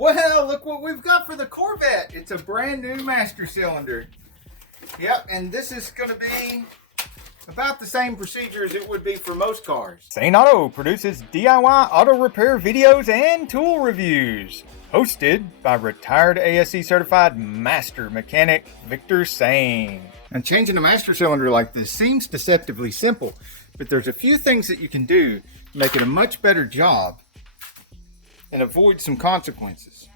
Well, look what we've got for the Corvette. It's a brand new master cylinder. Yep, and this is going to be about the same procedure as it would be for most cars. Saneauto produces DIY auto repair videos and tool reviews. Hosted by retired ASE certified master mechanic Victor Sane. And changing a master cylinder like this seems deceptively simple, but there's a few things that you can do to make it a much better job and avoid some consequences.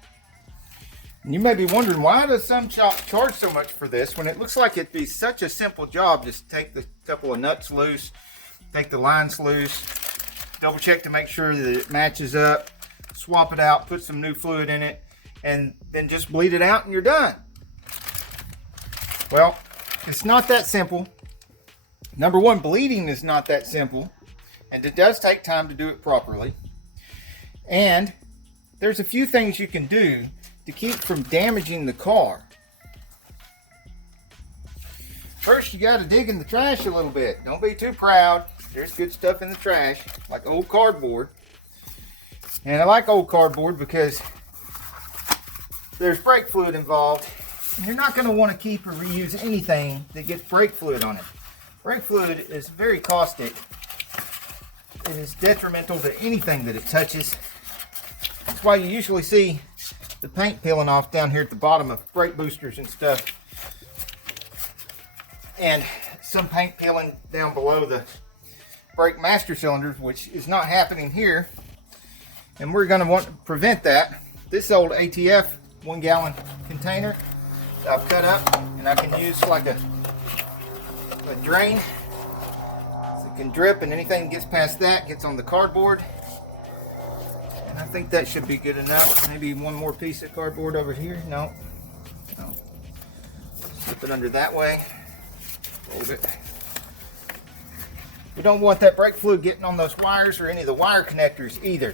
And you may be wondering, why does some shop charge so much for this when it looks like it'd be such a simple job? Just take the couple of nuts loose, take the lines loose, double check to make sure that it matches up, swap it out, put some new fluid in it, and then just bleed it out and you're done. Well, it's not that simple. Number one, bleeding is not that simple, and it does take time to do it properly. And there's a few things you can do to keep from damaging the car. First, you got to dig in the trash a little bit. Don't be too proud. There's good stuff in the trash, like old cardboard. And I like old cardboard because there's brake fluid involved. And you're not going to want to keep or reuse anything that gets brake fluid on it. Brake fluid is very caustic. It is detrimental to anything that it touches. That's why you usually see the paint peeling off down here at the bottom of brake boosters and stuff. And some paint peeling down below the brake master cylinders, which is not happening here. And we're going to want to prevent that. This old ATF 1 gallon container I've cut up, and I can use like a drain. So it can drip, and anything that gets past that gets on the cardboard. And I think that should be good enough. Maybe one more piece of cardboard over here. No. Slip it under that way. Hold it. We don't want that brake fluid getting on those wires or any of the wire connectors either.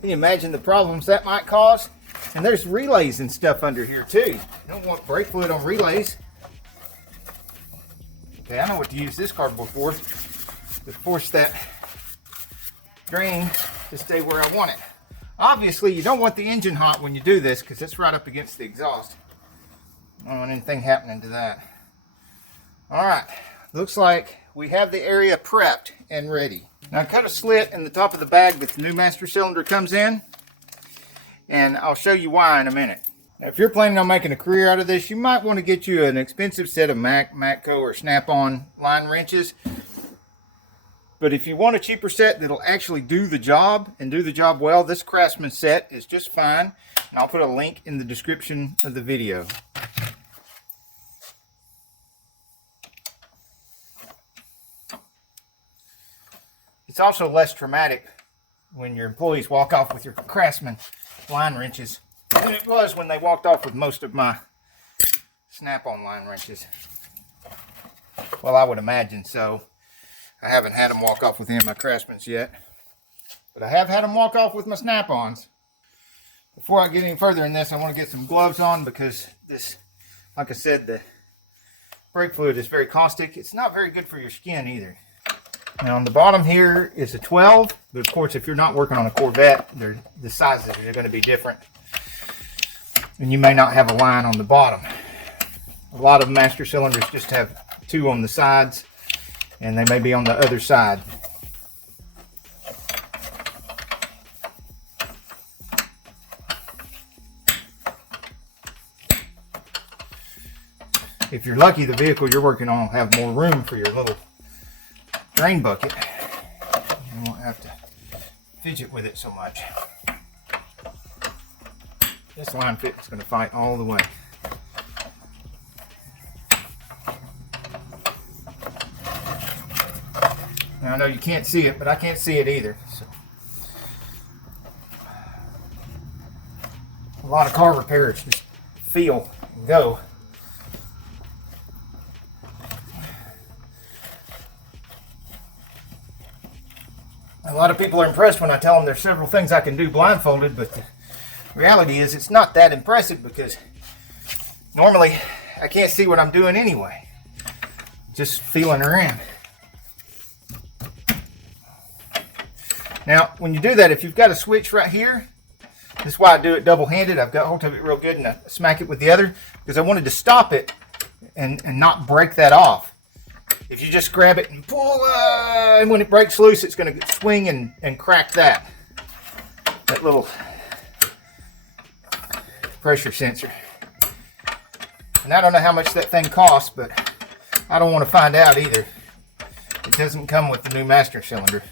Can you imagine the problems that might cause? And there's relays and stuff under here too. You don't want brake fluid on relays. Okay, I know what to use this cardboard for. To force that drain to stay where I want it. Obviously, you don't want the engine hot when you do this because it's right up against the exhaust. I don't want anything happening to that. All right, looks like we have the area prepped and ready. Now cut a slit in the top of the bag that the new master cylinder comes in, and I'll show you why in a minute. Now, if you're planning on making a career out of this, you might want to get you an expensive set of Matco or Snap-on line wrenches. But if you want a cheaper set that'll actually do the job and do the job well, this Craftsman set is just fine. And I'll put a link in the description of the video. It's also less traumatic when your employees walk off with your Craftsman line wrenches than it was when they walked off with most of my Snap-on line wrenches. Well, I would imagine so. I haven't had them walk off with any of my Craftsmans yet, but I have had them walk off with my Snap-ons. Before I get any further in this, I want to get some gloves on because this, like I said, the brake fluid is very caustic. It's not very good for your skin either. Now on the bottom here is a 12, but of course if you're not working on a Corvette, the sizes are going to be different. And you may not have a line on the bottom. A lot of master cylinders just have 2 on the sides, and they may be on the other side. If you're lucky, the vehicle you're working on will have more room for your little drain bucket. You won't have to fidget with it so much. This line fit is going to fight all the way. Now I know you can't see it, but I can't see it either. So. A lot of car repairs just feel and go. A lot of people are impressed when I tell them there's several things I can do blindfolded, but the reality is it's not that impressive because normally I can't see what I'm doing anyway. Just feeling around. Now, when you do that, if you've got a switch right here, This is why I do it double-handed. I've got hold of it real good and I smack it with the other because I wanted to stop it and not break that off. If you just grab it and pull, and when it breaks loose, it's going to swing and crack that little pressure sensor. And I don't know how much that thing costs, but I don't want to find out either. It doesn't come with the new master cylinder.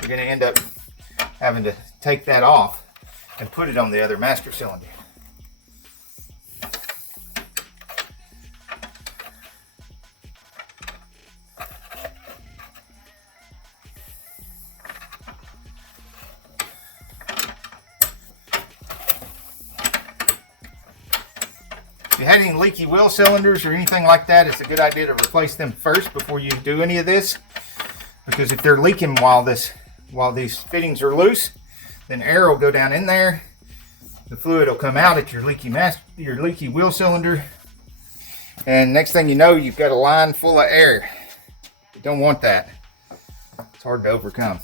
You're going to end up having to take that off and put it on the other master cylinder. If you had any leaky wheel cylinders or anything like that, it's a good idea to replace them first before you do any of this. Because if they're leaking while these fittings are loose, then air will go down in there. The fluid will come out at your leaky wheel cylinder. And next thing you know, you've got a line full of air. You don't want that. It's hard to overcome.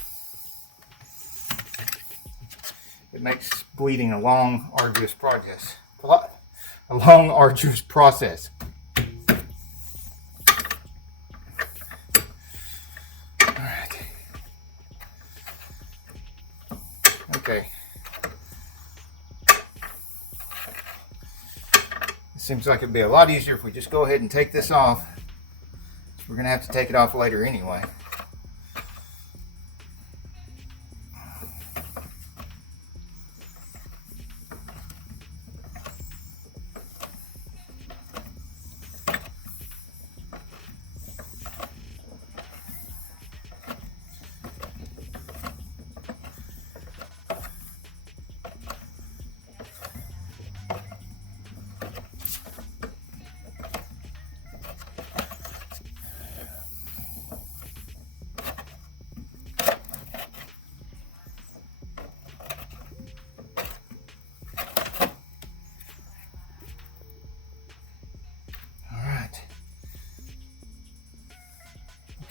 It makes bleeding a long, arduous process. A long, arduous process. All right. Okay. It seems like it'd be a lot easier if we just go ahead and take this off. We're going to have to take it off later anyway.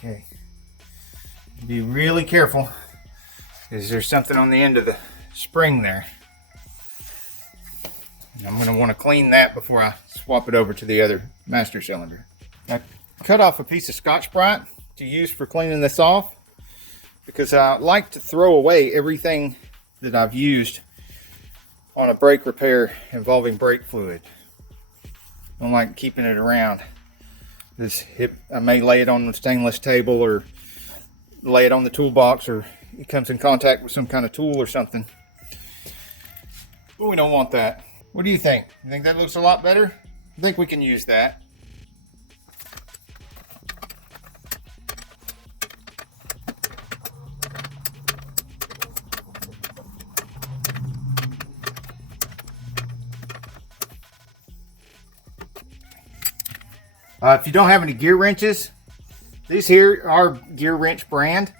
Okay, be really careful because there's something on the end of the spring there. And I'm going to want to clean that before I swap it over to the other master cylinder. I cut off a piece of Scotch-Brite to use for cleaning this off because I like to throw away everything that I've used on a brake repair involving brake fluid. I don't like keeping it around. I may lay it on the stainless table or lay it on the toolbox, or it comes in contact with some kind of tool or something. But we don't want that. What do you think? You think that looks a lot better? I think we can use that. If you don't have any gear wrenches, these here are gear wrench brand,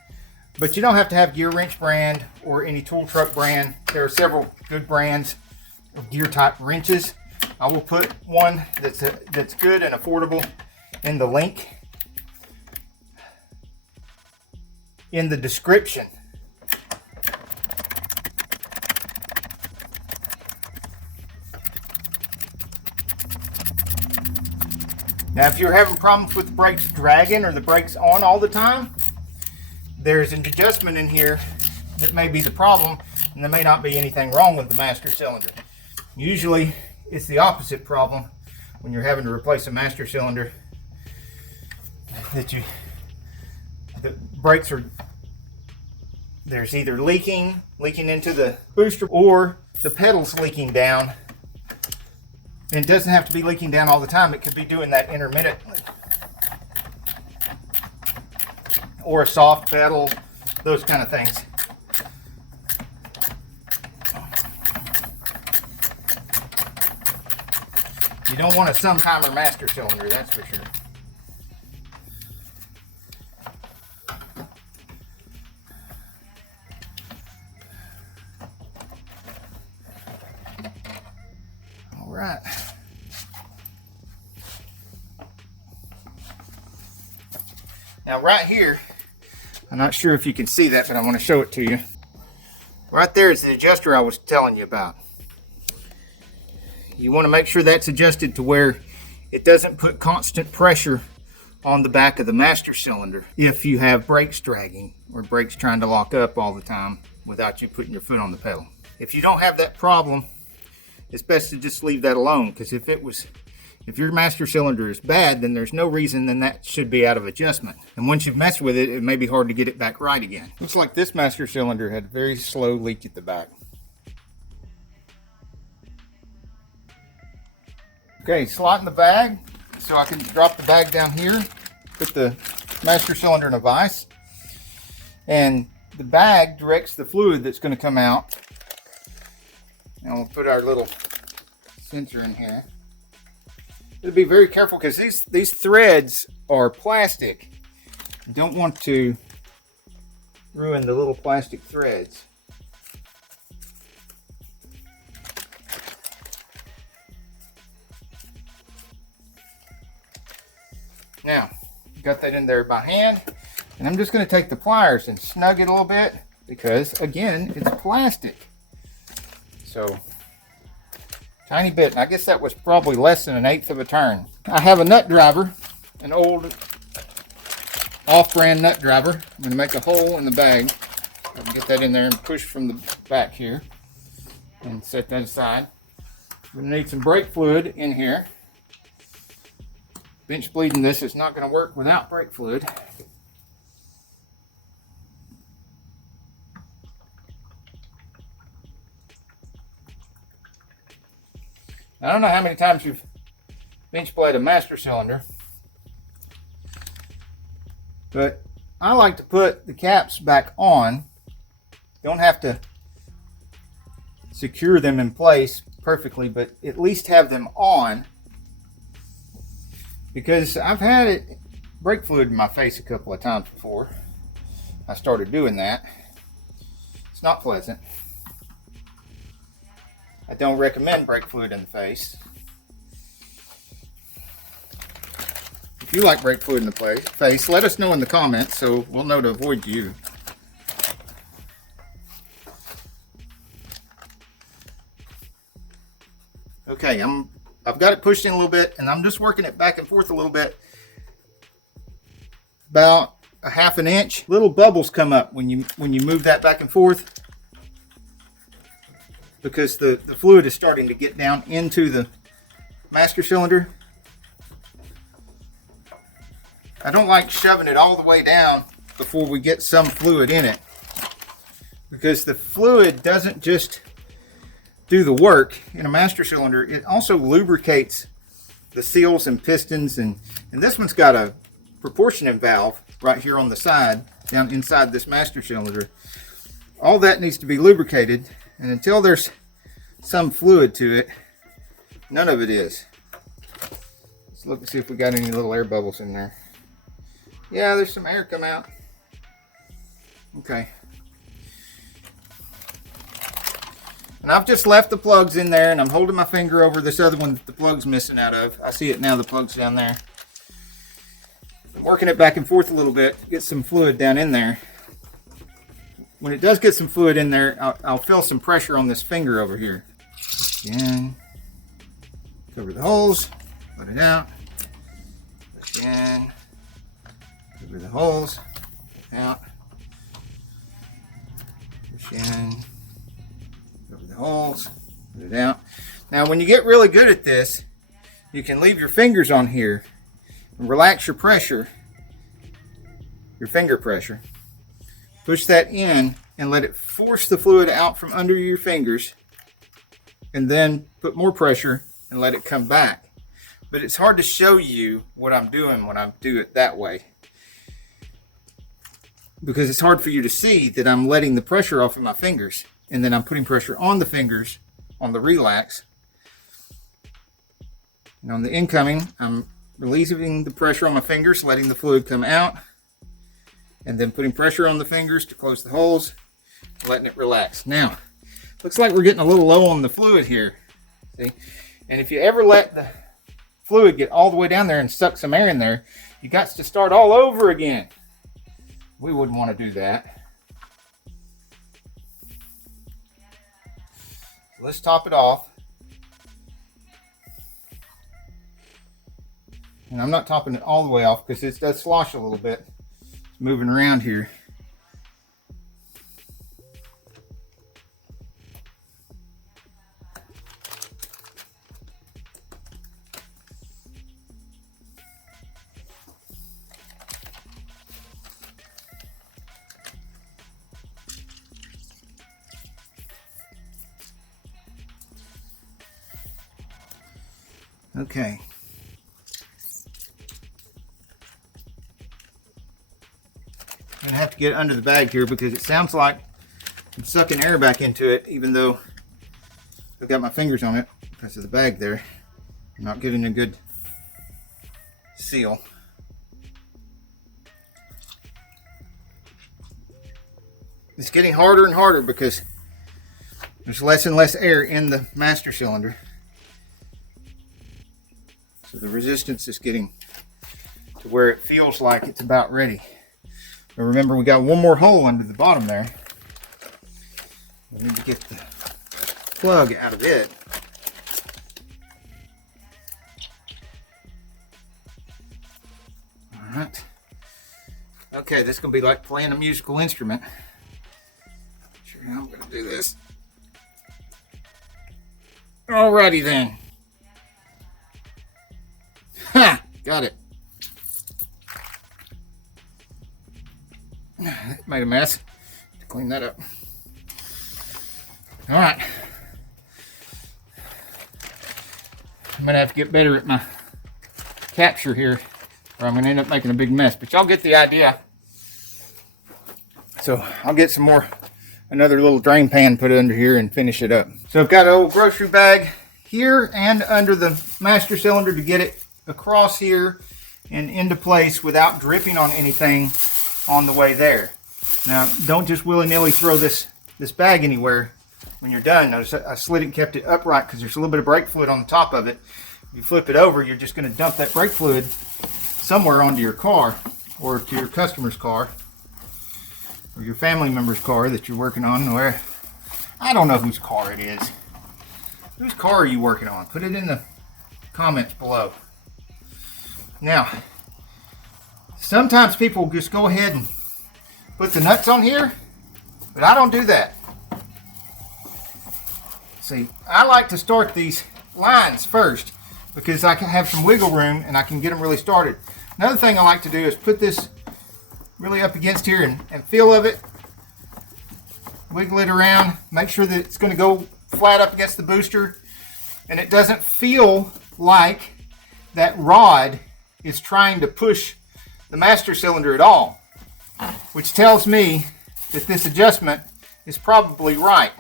but you don't have to have gear wrench brand or any tool truck brand. There are several good brands of gear type wrenches. I will put one that's good and affordable in the link in the description. Now, if you're having problems with the brakes dragging or the brakes on all the time, there's an adjustment in here that may be the problem, and there may not be anything wrong with the master cylinder. Usually, it's the opposite problem when you're having to replace a master cylinder, the brakes are, there's either leaking into the booster, or the pedal's leaking down. And it doesn't have to be leaking down all the time. It could be doing that intermittently. Or a soft pedal, those kind of things. You don't want a sometime master cylinder, that's for sure. All right. Now right here, I'm not sure if you can see that, but I want to show it to you. Right there is the adjuster I was telling you about. You want to make sure that's adjusted to where it doesn't put constant pressure on the back of the master cylinder if you have brakes dragging or brakes trying to lock up all the time without you putting your foot on the pedal. If you don't have that problem, it's best to just leave that alone, because if your master cylinder is bad, then there's no reason then that should be out of adjustment. And once you've messed with it, it may be hard to get it back right again. Looks like this master cylinder had very slow leak at the back. Okay, slot in the bag, so I can drop the bag down here, put the master cylinder in a vise, and the bag directs the fluid that's going to come out. And we'll put our little sensor in here. It'll be very careful because these threads are plastic. You don't want to ruin the little plastic threads. Now, got that in there by hand, and I'm just going to take the pliers and snug it a little bit because, again, it's plastic. So, tiny bit, and I guess that was probably less than 1/8 of a turn. I have a nut driver, an old off-brand nut driver. I'm going to make a hole in the bag. I can get that in there and push from the back here and set that aside. We're going to need some brake fluid in here. Bench bleeding this is not going to work without brake fluid. I don't know how many times you've bench bled a master cylinder, but I like to put the caps back on. You don't have to secure them in place perfectly, but at least have them on, because I've had brake fluid in my face a couple of times before I started doing that. It's not pleasant. I don't recommend brake fluid in the face. If you like brake fluid in the face, let us know in the comments so we'll know to avoid you. Okay, I've got it pushed in a little bit, and I'm just working it back and forth a little bit. About a 1/2 inch. Little bubbles come up when you move that back and forth, because the fluid is starting to get down into the master cylinder. I don't like shoving it all the way down before we get some fluid in it, because the fluid doesn't just do the work in a master cylinder, it also lubricates the seals and pistons, and this one's got a proportioning valve right here on the side down inside this master cylinder. All that needs to be lubricated, and until there's some fluid to it, none of it is. Let's look and see if we got any little air bubbles in there. Yeah, there's some air come out. Okay. And I've just left the plugs in there, and I'm holding my finger over this other one that the plug's missing out of. I see it now, the plug's down there. I'm working it back and forth a little bit to get some fluid down in there. When it does get some fluid in there, I'll feel some pressure on this finger over here. Again, cover the holes, let it out. Again, cover the holes, out. Push in. Over the holes, put it out. Now, when you get really good at this, you can leave your fingers on here and relax your pressure, your finger pressure. Push that in and let it force the fluid out from under your fingers, and then put more pressure and let it come back. But it's hard to show you what I'm doing when I do it that way, because it's hard for you to see that I'm letting the pressure off of my fingers. And then I'm putting pressure on the fingers, on the relax. And on the incoming, I'm releasing the pressure on my fingers, letting the fluid come out. And then putting pressure on the fingers to close the holes, letting it relax. Now, looks like we're getting a little low on the fluid here. See? And if you ever let the fluid get all the way down there and suck some air in there, you got to start all over again. We wouldn't want to do that. Let's top it off. And I'm not topping it all the way off because it does slosh a little bit. It's moving around here. Okay. I'm gonna have to get under the bag here because it sounds like I'm sucking air back into it, even though I've got my fingers on it because of the bag there. I'm not getting a good seal. It's getting harder and harder because there's less and less air in the master cylinder. So the resistance is getting to where it feels like it's about ready. But remember, we got one more hole under the bottom there. We need to get the plug out of it. All right. Okay, this is going to be like playing a musical instrument. Sure, I'm going to do this. Alrighty then. Ha! Got it. Made a mess. Clean that up. All right. I'm gonna have to get better at my capture here, or I'm gonna end up making a big mess. But y'all get the idea. So I'll get some more, another little drain pan put under here and finish it up. So I've got an old grocery bag here and under the master cylinder to get it across here and into place without dripping on anything on the way there. Now, don't just willy-nilly throw this bag anywhere when you're done. Notice I slid it and kept it upright because there's a little bit of brake fluid on the top of it. If you flip it over, you're just going to dump that brake fluid somewhere onto your car or to your customer's car or your family member's car that you're working on. Or I don't know whose car it is. Whose car are you working on? Put it in the comments below. Now, sometimes people just go ahead and put the nuts on here, but I don't do that. See, I like to start these lines first because I can have some wiggle room and I can get them really started. Another thing I like to do is put this really up against here and feel of it, wiggle it around, make sure that it's going to go flat up against the booster and it doesn't feel like that rod is trying to push the master cylinder at all, which tells me that this adjustment is probably right.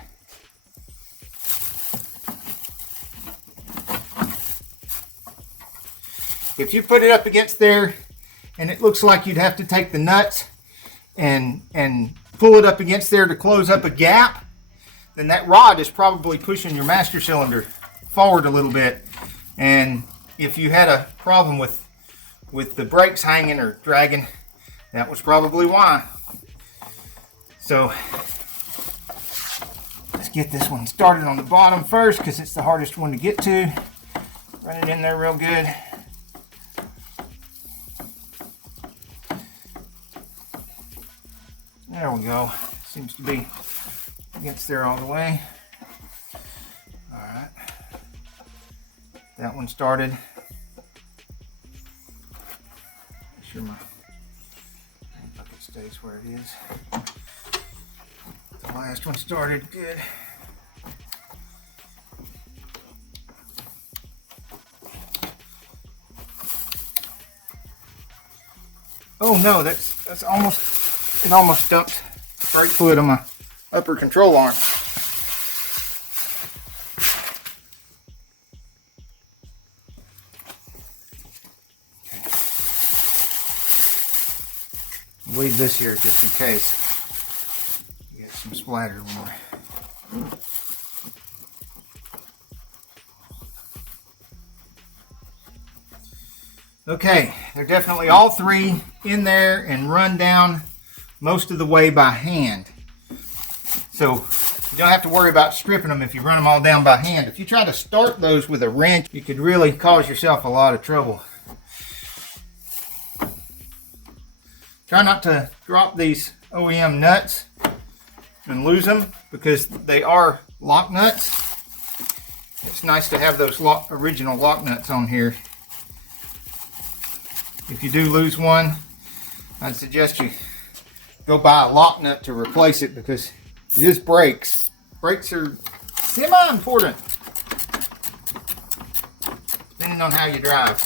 If you put it up against there and it looks like you'd have to take the nuts and pull it up against there to close up a gap, then that rod is probably pushing your master cylinder forward a little bit. And if you had a problem with the brakes hanging or dragging, that was probably why. So let's get this one started on the bottom first because it's the hardest one to get to. Run it in there real good. There we go. Seems to be against there all the way. All right. That one started. Make sure my bucket stays where it is. The last one started good. Oh no, that's almost. It almost dumped brake fluid on my upper control arm. Okay. Leave this here just in case. Get some splatter more. Okay, they're definitely all three in there and run down most of the way by hand. So you don't have to worry about stripping them if you run them all down by hand. If you try to start those with a wrench, you could really cause yourself a lot of trouble. Try not to drop these OEM nuts and lose them because they are lock nuts. It's nice to have those original lock nuts on here. If you do lose one, I'd suggest you go buy a lock nut to replace it because it just breaks. Brakes are semi-important depending on how you drive.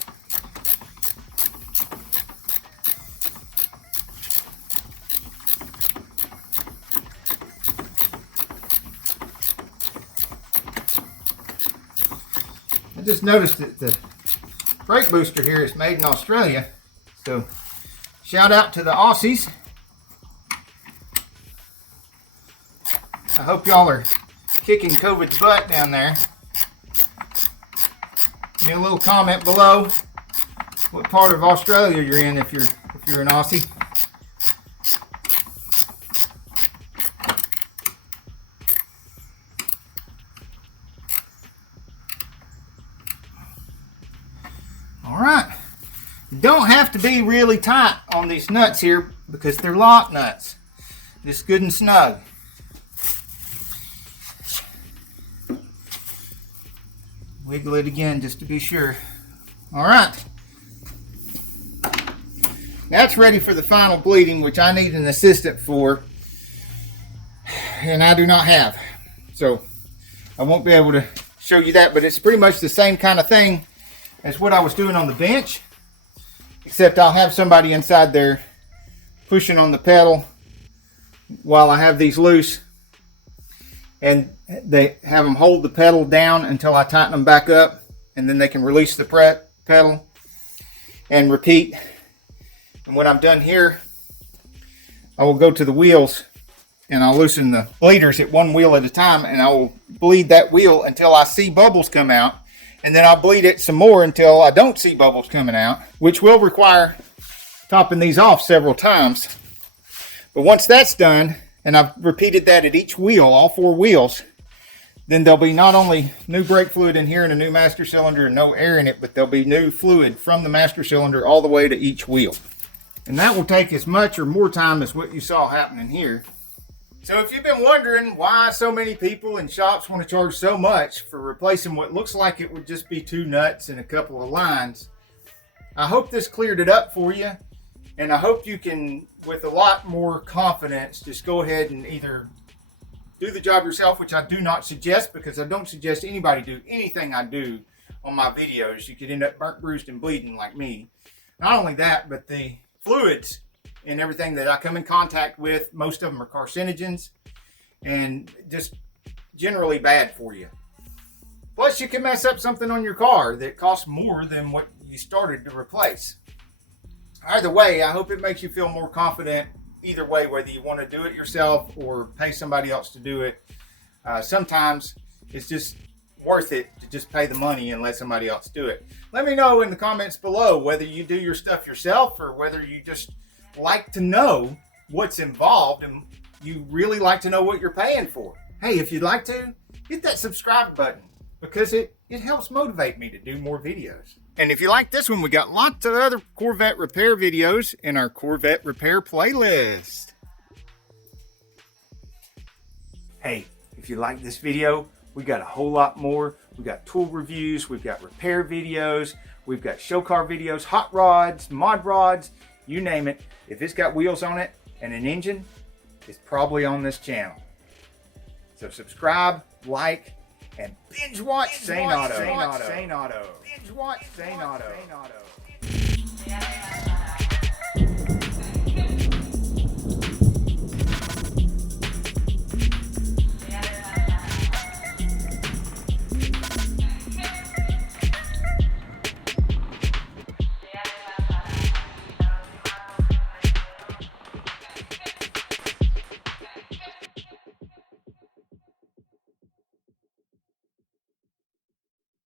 I just noticed that the brake booster here is made in Australia, so shout out to the Aussies. I hope y'all are kicking COVID's butt down there. Give me a little comment below what part of Australia you're in if you're an Aussie. All right. You don't have to be really tight on these nuts here because they're lock nuts. Just good and snug. Wiggle it again just to be sure. All right. That's ready for the final bleeding, which I need an assistant for, and I do not have. So I won't be able to show you that, but it's pretty much the same kind of thing as what I was doing on the bench, except I'll have somebody inside there pushing on the pedal while I have these loose, and they have them hold the pedal down until I tighten them back up, and then they can release the pedal and repeat. And when I'm done here, I will go to the wheels and I'll loosen the bleeders at one wheel at a time, and I will bleed that wheel until I see bubbles come out, and then I'll bleed it some more until I don't see bubbles coming out, which will require topping these off several times. But once that's done, and I've repeated that at each wheel, all 4 wheels, then there'll be not only new brake fluid in here and a new master cylinder and no air in it, but there'll be new fluid from the master cylinder all the way to each wheel. And that will take as much or more time as what you saw happening here. So if you've been wondering why so many people in shops want to charge so much for replacing what looks like it would just be 2 nuts and a couple of lines, I hope this cleared it up for you. And I hope you can, with a lot more confidence, just go ahead and either do the job yourself, which I do not suggest, because I don't suggest anybody do anything I do on my videos. You could end up burnt, bruised, and bleeding like me. Not only that, but the fluids and everything that I come in contact with, most of them are carcinogens and just generally bad for you. Plus, you can mess up something on your car that costs more than what you started to replace. Either way, I hope it makes you feel more confident either way, whether you want to do it yourself or pay somebody else to do it. Sometimes it's just worth it to just pay the money and let somebody else do it. Let me know in the comments below whether you do your stuff yourself or whether you just like to know what's involved and you really like to know what you're paying for. Hey, if you'd like to, hit that subscribe button because it helps motivate me to do more videos. And if you like this one, we got lots of other Corvette repair videos in our Corvette repair playlist. Hey, if you like this video, we got a whole lot more. We got tool reviews, we've got repair videos, we've got show car videos, hot rods, mod rods, you name it. If it's got wheels on it and an engine, it's probably on this channel. So subscribe, like, and binge watch Saneauto. Binge watch Saneauto.